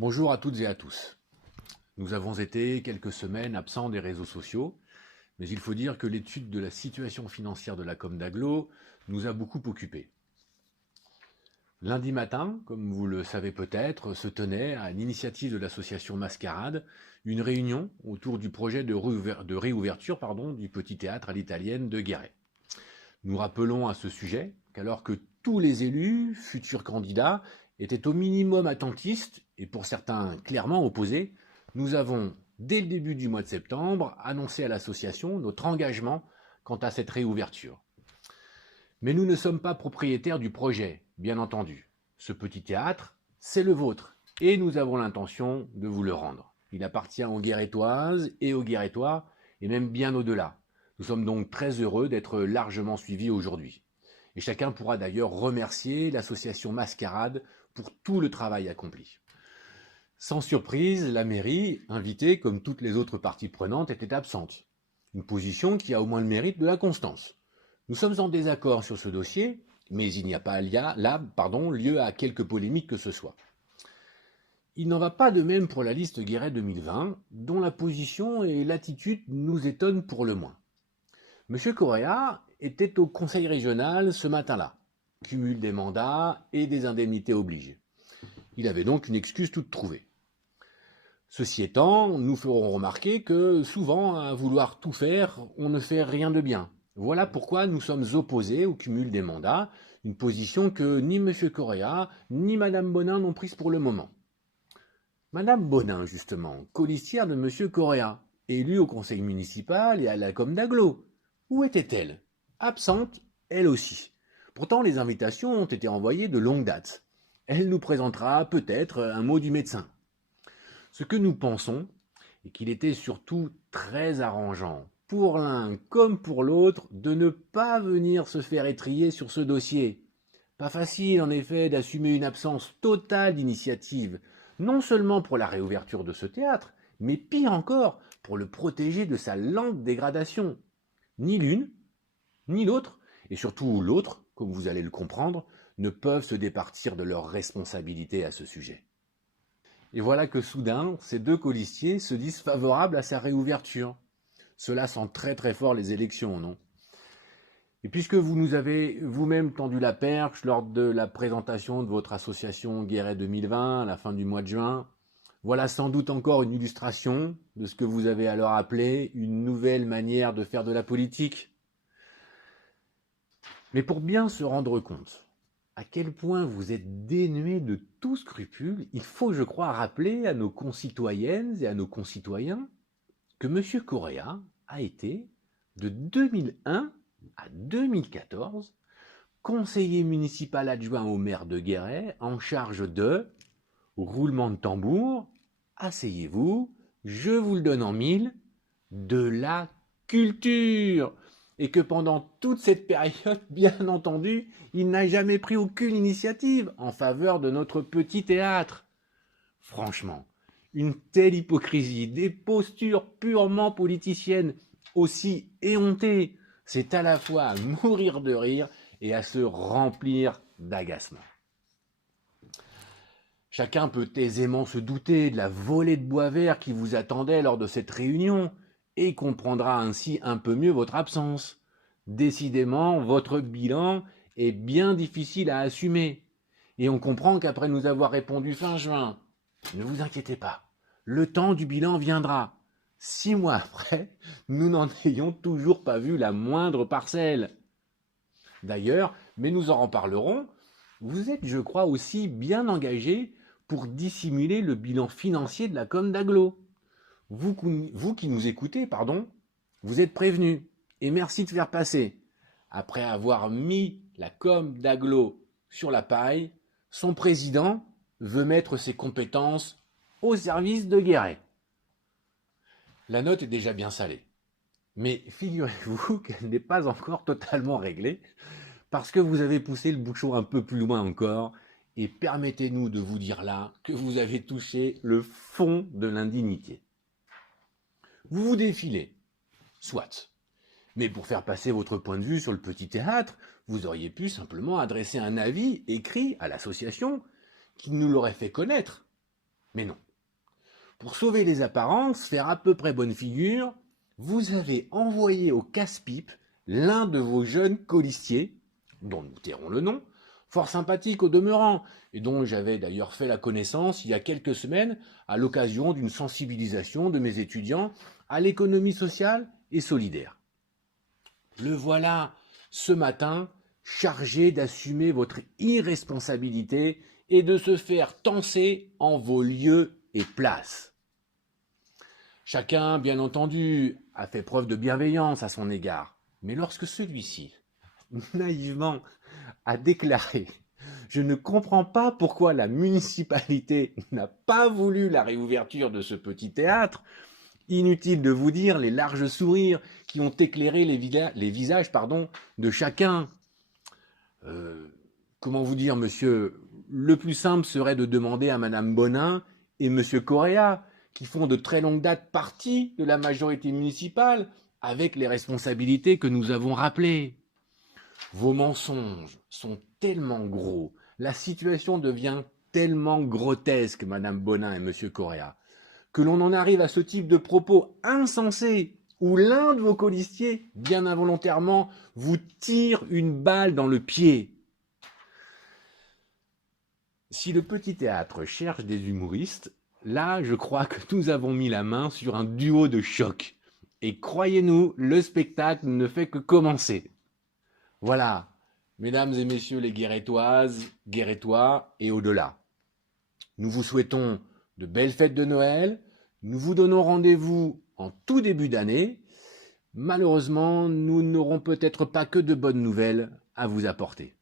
Bonjour à toutes et à tous. Nous avons été quelques semaines absents des réseaux sociaux, mais il faut dire que l'étude de la situation financière de la com d'Aglo nous a beaucoup occupés. Lundi matin, comme vous le savez peut-être, se tenait, à l'initiative de l'association Mascarade, une réunion autour du projet de réouverture du Petit Théâtre à l'Italienne de Guéret. Nous rappelons à ce sujet qu'alors que tous les élus, futurs candidats, étaient au minimum attentistes et pour certains clairement opposés, nous avons, dès le début du mois de septembre, annoncé à l'association notre engagement quant à cette réouverture. Mais nous ne sommes pas propriétaires du projet, bien entendu. Ce petit théâtre, c'est le vôtre et nous avons l'intention de vous le rendre. Il appartient aux Guérétoises et aux Guérétois et même bien au-delà. Nous sommes donc très heureux d'être largement suivis aujourd'hui. Et chacun pourra d'ailleurs remercier l'association Mascarade pour tout le travail accompli. Sans surprise, la mairie, invitée comme toutes les autres parties prenantes, était absente. Une position qui a au moins le mérite de la constance. Nous sommes en désaccord sur ce dossier, mais il n'y a pas lieu à quelque polémique que ce soit. Il n'en va pas de même pour la liste Guéret 2020, dont la position et l'attitude nous étonnent pour le moins. M. Correa était au conseil régional ce matin-là. Cumul des mandats et des indemnités obligées. Il avait donc une excuse toute trouvée. Ceci étant, nous ferons remarquer que souvent, à vouloir tout faire, on ne fait rien de bien. Voilà pourquoi nous sommes opposés au cumul des mandats, une position que ni M. Correa ni Mme Bonin n'ont prise pour le moment. Mme Bonin, justement, colistière de M. Correa, élue au conseil municipal et à la com d'Aglo. Où était-elle? Absente, elle aussi. Pourtant, les invitations ont été envoyées de longue date. Elle nous présentera peut-être un mot du médecin. Ce que nous pensons est qu'il était surtout très arrangeant, pour l'un comme pour l'autre, de ne pas venir se faire étriller sur ce dossier. Pas facile, en effet, d'assumer une absence totale d'initiative, non seulement pour la réouverture de ce théâtre, mais pire encore, pour le protéger de sa lente dégradation. Ni l'une, ni l'autre, et surtout l'autre, comme vous allez le comprendre, ne peuvent se départir de leurs responsabilités à ce sujet. Et voilà que soudain, ces deux colistiers se disent favorables à sa réouverture. Cela sent très très fort les élections, non? Et puisque vous nous avez vous-même tendu la perche lors de la présentation de votre association Guéret 2020 à la fin du mois de juin, voilà sans doute encore une illustration de ce que vous avez alors appelé une nouvelle manière de faire de la politique. Mais pour bien se rendre compte à quel point vous êtes dénué de tout scrupule, il faut, je crois, rappeler à nos concitoyennes et à nos concitoyens que M. Correa a été, de 2001 à 2014, conseiller municipal adjoint au maire de Guéret en charge de, roulement de tambour, asseyez-vous, je vous le donne en mille, de la culture. Et que pendant toute cette période, bien entendu, il n'a jamais pris aucune initiative en faveur de notre petit théâtre. Franchement, une telle hypocrisie, des postures purement politiciennes aussi éhontées, c'est à la fois à mourir de rire et à se remplir d'agacement. Chacun peut aisément se douter de la volée de bois vert qui vous attendait lors de cette réunion et comprendra ainsi un peu mieux votre absence. Décidément, votre bilan est bien difficile à assumer. Et on comprend qu'après nous avoir répondu fin juin, ne vous inquiétez pas, le temps du bilan viendra. 6 mois après, nous n'en ayons toujours pas vu la moindre parcelle. D'ailleurs, mais nous en reparlerons, vous êtes, je crois, aussi bien engagé pour dissimuler le bilan financier de la com d'Aglo. Vous qui nous écoutez, vous êtes prévenus. Et merci de faire passer. Après avoir mis la com d'Aglo sur la paille, son président veut mettre ses compétences au service de Guéret. La note est déjà bien salée. Mais figurez-vous qu'elle n'est pas encore totalement réglée, parce que vous avez poussé le bouchon un peu plus loin encore, et permettez-nous de vous dire là que vous avez touché le fond de l'indignité. Vous vous défilez, soit. Mais pour faire passer votre point de vue sur le petit théâtre, vous auriez pu simplement adresser un avis écrit à l'association qui nous l'aurait fait connaître. Mais non. Pour sauver les apparences, faire à peu près bonne figure, vous avez envoyé au casse-pipe l'un de vos jeunes colistiers, dont nous tairons le nom, fort sympathique au demeurant, et dont j'avais d'ailleurs fait la connaissance il y a quelques semaines à l'occasion d'une sensibilisation de mes étudiants à l'économie sociale et solidaire. Le voilà, ce matin, chargé d'assumer votre irresponsabilité et de se faire tancer en vos lieux et places. Chacun, bien entendu, a fait preuve de bienveillance à son égard, mais lorsque celui-ci, naïvement, a déclaré « Je ne comprends pas pourquoi la municipalité n'a pas voulu la réouverture de ce petit théâtre », inutile de vous dire les larges sourires qui ont éclairé les visages de chacun. Comment vous dire, monsieur, le plus simple serait de demander à madame Bonin et monsieur Correa, qui font de très longue date partie de la majorité municipale, avec les responsabilités que nous avons rappelées. Vos mensonges sont tellement gros, la situation devient tellement grotesque, madame Bonin et monsieur Correa, que l'on en arrive à ce type de propos insensés, où l'un de vos colistiers, bien involontairement, vous tire une balle dans le pied. Si le petit théâtre cherche des humoristes, là, je crois que nous avons mis la main sur un duo de choc. Et croyez-nous, le spectacle ne fait que commencer. Voilà, mesdames et messieurs les Guérétoises, Guérétois et au-delà. Nous vous souhaitons de belles fêtes de Noël. Nous vous donnons rendez-vous en tout début d'année. Malheureusement, nous n'aurons peut-être pas que de bonnes nouvelles à vous apporter.